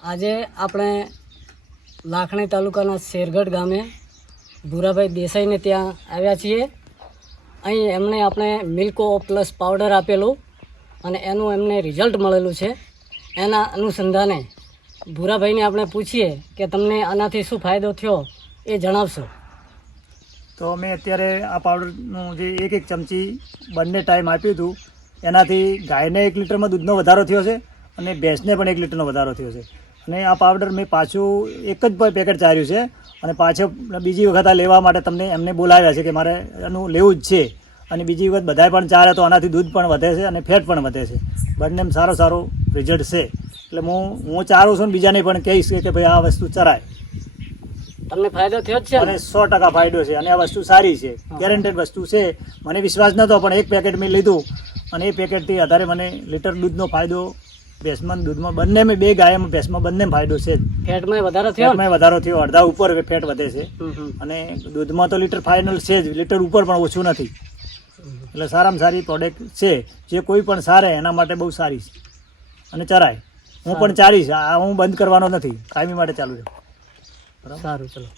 આજે આપણે લાખણી તાલુકાના શેરગઢ ગામે ભૂરાભાઈ દેસાઈને ત્યાં આવ્યા છીએ. અહીં એમણે આપણે મિલ્કો પ્લસ પાવડર આપેલું અને એનું એમને રિઝલ્ટ મળેલું છે. એના અનુસંધાને ભૂરાભાઈને આપણે પૂછીએ કે તમને આનાથી શું ફાયદો થયો એ જણાવશો. તો અમે અત્યારે આ પાવડરનું જે એક ચમચી બંને ટાઈમ આપ્યું હતું એનાથી ગાયને 1 લીટરમાં દૂધનો વધારો થયો છે અને ભેંસને પણ 1 લીટરનો વધારો થયો છે. અને આ પાવડર મેં પાછું એક જ પેકેટ ચાર્યું છે અને પાછો બીજી વખત આ લેવા માટે તમને એમને બોલાવ્યા છે કે મારે એનું લેવું જ છે. અને બીજી વખત બધાએ પણ ચારે તો આનાથી દૂધ પણ વધે છે અને ફેટ પણ વધે છે. બંને સારો રિઝલ્ટ છે. એટલે હું ચારું છું ને બીજાને પણ કહીશ કે ભાઈ આ વસ્તુ ચરાય. તમને ફાયદો થયો જ છે અને 100% ફાયદો છે અને આ વસ્તુ સારી છે, ગેરંટેડ વસ્તુ છે. મને વિશ્વાસ નહોતો પણ એક પેકેટ મેં લીધું અને એ પેકેટથી આધારે મને લીટર દૂધનો ફાયદો ભેંસમાં દૂધમાં બંને મેં 2 ગાયમાં ભેંસમાં બંને ફાયદો છે. ફેટમાં વધારો થયો, ફેટમાં વધારો થયો, અડધા ઉપર ફેટ વધે છે અને દૂધમાં તો લીટર ફાઇનલ છે જ, લીટર ઉપર પણ ઓછું નથી. એટલે સારામાં સારી પ્રોડક્ટ છે. જે કોઈ પણ સારે એના માટે બહુ સારી છે અને ચરાય. હું પણ ચારીશ. આ હું બંધ કરવાનો નથી, કાયમી માટે ચાલુ છે. સારું, ચલો.